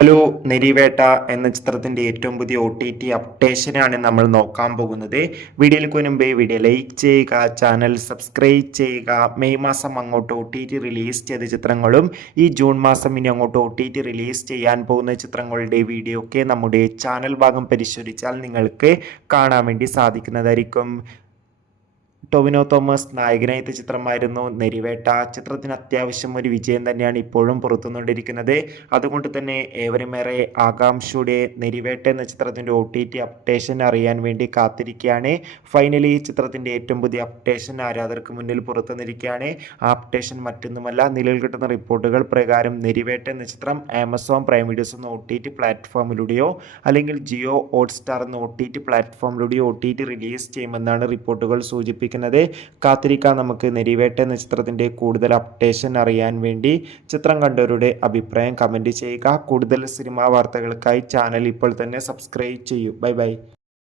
Hello നെരിവേട്ട എന്ന ചിത്രത്തിന്റെ ഏറ്റവും പുതിയ OTT അപ്ഡേഷനാണ് നമ്മൾ നോക്കാൻ പോകുന്നത്. വീഡിയോയിലേക്ക് മുൻപേ വീഡിയോ ലൈക്ക് ചെയ്യുക, ചാനൽ സബ്സ്ക്രൈബ് ചെയ്യുക. മെയ് മാസം അങ്ങോട്ട് OTT റിലീസ് ചെയ്ത ചിത്രങ്ങളും ഈ ജൂൺ മാസം ഇനി അങ്ങോട്ട് OTT റിലീസ് ചെയ്യാൻ പോകുന്ന ചിത്രങ്ങളുടെ വീഡിയോ ഒക്കെ നമ്മുടെ ചാനൽ ഭാഗം പരിശോധിച്ചാൽ നിങ്ങൾക്ക് കാണാൻ വേണ്ടി സാധിക്കുന്നതായിരിക്കും. ടൊവിനോ തോമസ് നായകനായ ചിത്രമായിരുന്നു നെരിവേട്ട. ചിത്രത്തിന് അത്യാവശ്യം ഒരു വിജയം തന്നെയാണ് ഇപ്പോഴും പുറത്തുകൊണ്ടിരിക്കുന്നത്. അതുകൊണ്ട് തന്നെ ഏവരുമേറെ ആകാംക്ഷയുടെ നെരിവേട്ട എന്ന ചിത്രത്തിൻ്റെ OTT അപ്ഡേഷൻ അറിയാൻ വേണ്ടി കാത്തിരിക്കുകയാണ്. ഫൈനലി ഈ ചിത്രത്തിൻ്റെ ഏറ്റവും പുതിയ അപ്ഡേഷൻ ആരാധകർക്ക് മുന്നിൽ പുറത്തുവന്നിരിക്കുകയാണ്. ആ അപ്ഡേഷൻ മറ്റൊന്നുമല്ല, നിലവിൽ കിട്ടുന്ന റിപ്പോർട്ടുകൾ പ്രകാരം നെരിവേട്ട എന്ന ചിത്രം ആമസോൺ പ്രൈം വീഡിയോസ് എന്ന OTT പ്ലാറ്റ്ഫോമിലൂടെയോ അല്ലെങ്കിൽ ജിയോ ഹോട്ട്സ്റ്റാർ എന്ന OTT പ്ലാറ്റ്ഫോമിലൂടെയോ OTT റിലീസ് ചെയ്യുമെന്നാണ് റിപ്പോർട്ടുകൾ സൂചിപ്പിക്കുന്നത്. കാത്തിരിക്കാം നമുക്ക് നെരിവേട്ട എന്ന ചിത്രത്തിന്റെ കൂടുതൽ അപ്ഡേഷൻ അറിയാൻ വേണ്ടി. ചിത്രം കണ്ടവരുടെ അഭിപ്രായം കമന്റ് ചെയ്യുക. കൂടുതൽ സിനിമാ വാർത്തകൾക്കായി ചാനൽ ഇപ്പോൾ തന്നെ സബ്സ്ക്രൈബ് ചെയ്യൂ. Bye bye.